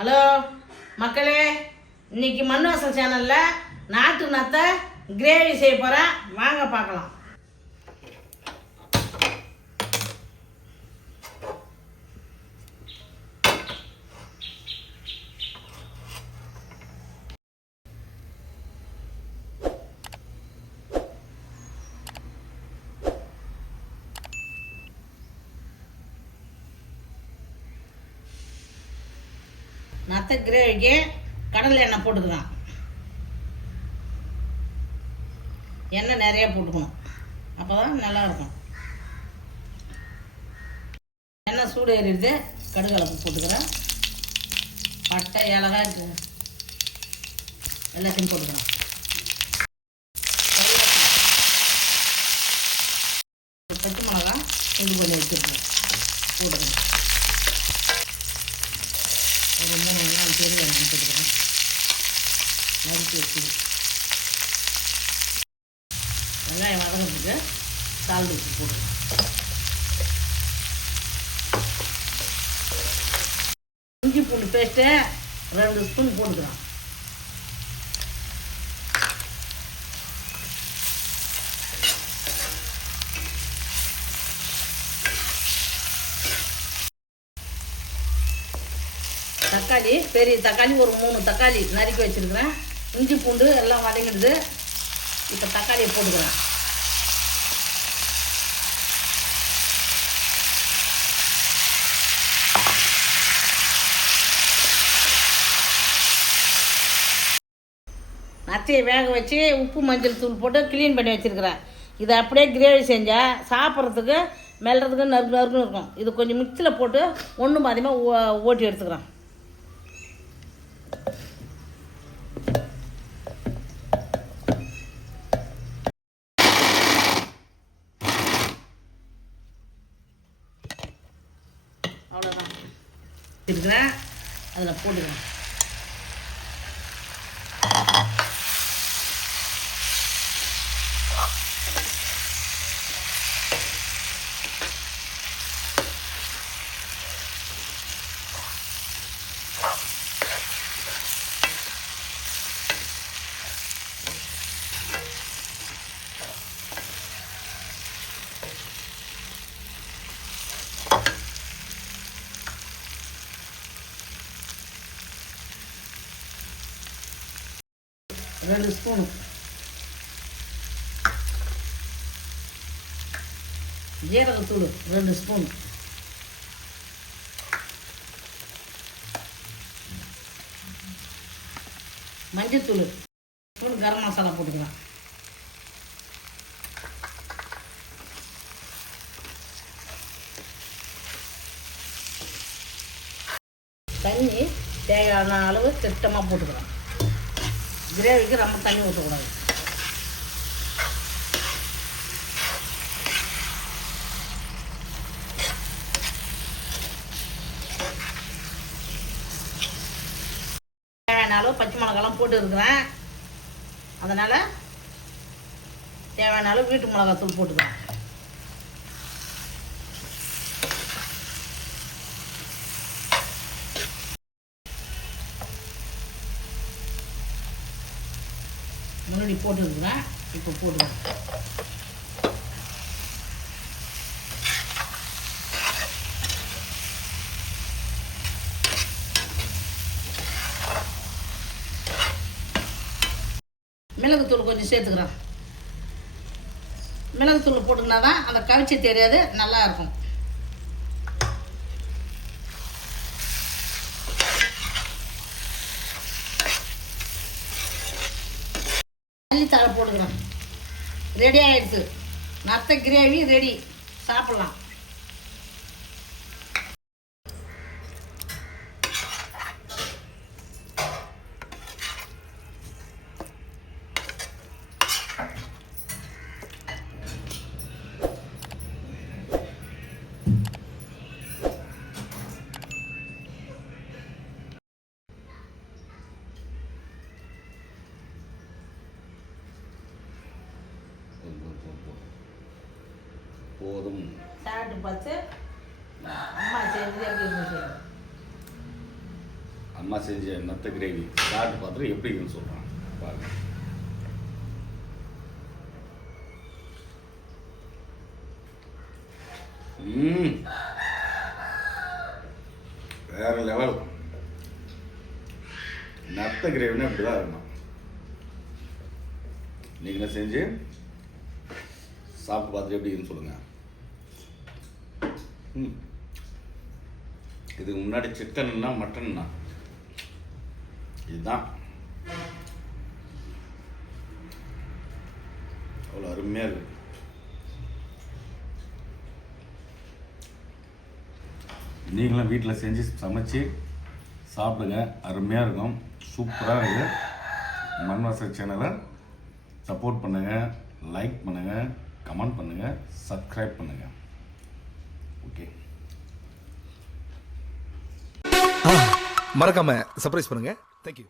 Hello மக்களே, இன்னைக்கு மண்வாசல் சேனலில் நாட்டு நத்தை கிரேவி செய்ய போகிறேன். வாங்க பார்க்கலாம். நத்தை கிரேவிக்கு கடலை எண்ணெய் போட்டுக்கலாம். எண்ணெய் நிறைய போட்டுக்கணும், அப்போ தான் நல்லாயிருக்கும். எண்ணெய் சூடு ஏறிடுது, கடுகு அளப்பு போட்டுக்கிறேன். பட்டை ஏலக்காய் எல்லாத்தையும் போட்டுக்கலாம். பச்சை மிளகா இது பண்ணி வச்சுருக்கேன், போட்டுக்கிறேன். ஒரு 3 வெங்காயம் பெரிய வெங்காயம் போட்டுக்கிறேன், நறுக்கி வச்சுக்கிறேன். வெங்காயம் வதங்கிறதுக்கு சால்ட் உப்பு போட்டுக்கலாம். இஞ்சி பூண்டு பேஸ்ட்டு 2 ஸ்பூன் போட்டுக்கலாம். தக்காளி, பெரிய தக்காளி ஒரு 3 தக்காளி நறுக்கி வச்சுருக்கிறேன். இஞ்சி பூண்டு எல்லாம் வதங்கிடுது. இப்போ தக்காளியை போட்டுக்கிறேன். நத்தையை வேக வச்சு உப்பு மஞ்சள் தூள் போட்டு க்ளீன் பண்ணி வச்சுருக்கிறேன். இதை அப்படியே கிரேவி செஞ்சால் சாப்பிட்றதுக்கு மெல்றதுக்கு நறுக்கு நறுக்குன்னு இருக்கும். இது கொஞ்சம் மிக்சியில் போட்டு ஒன்று பாதியமாக ஓட்டி எடுத்துக்கிறேன். அவ்வளோதான் இருக்கிறேன், அதில் போட்டுக்கிறேன். ரெண்டு ஸ்பூனு ஜீரகத்தூள், 2 ஸ்பூன் மஞ்சத்தூள், ஸ்பூன் கரம் மசாலா போட்டுக்கலாம். தண்ணி தேவையான அளவு திட்டமாக போட்டுக்கலாம். கிரேவிக்கு ரொம்ப தண்ணி ஊற்றக்கூடாது. தேவையான அளவு பச்சை மிளகாலாம் போட்டு இருக்கிறேன். அதனால் தேவையான அளவு வீட்டு மிளகாத்தூள் போட்டுக்கிறேன். முன்னாடி போட்டுருக்குறேன், இப்போ போட்டுருவேன். மிளகுத்தூள் கொஞ்சம் சேர்த்துக்கிறேன். மிளகுத்தூள் போட்டுக்கினா தான் அந்த கவிச்சி தெரியாது, நல்லா இருக்கும். மல்லித்தழை போட்டுக்கிறேன். ரெடி ஆகிடுச்சு, நத்தை கிரேவி ரெடி, சாப்பிட்லாம். போதும். சாப்பிட்டு பார்த்து அம்மா செஞ்சு எப்படி இருந்துச்சு? அம்மா செஞ்ச நத்த கிரேவி சாப்பிட்டு பார்த்துட்டு எப்படி இருக்குன்னு சொல்கிறான் பாருங்க. வேற லெவல். நத்த கிரேவினா இப்படி தான் இருக்கணும். நீங்களும் செஞ்சு சாப்பிட்டு பார்த்துட்டு எப்படி இருக்குன்னு சொல்லுங்கள். இதுக்கு முன்னாடி சிக்கன்னா மட்டன்னா இதுதான் அவ்வளோ அருமையாக இருக்கு. நீங்களும் வீட்டில் செஞ்சு சமைச்சு சாப்பிடுங்க, அருமையாக இருக்கும், சூப்பராக இருக்குது. மண்வாசல் சேனலை சப்போர்ட் பண்ணுங்கள், லைக் பண்ணுங்கள், கமெண்ட் பண்ணுங்கள், சப்ஸ்கிரைப் பண்ணுங்கள். ஓகே, மறக்காம சர்ப்ரைஸ் பண்ணுங்க. தேங்க்யூ.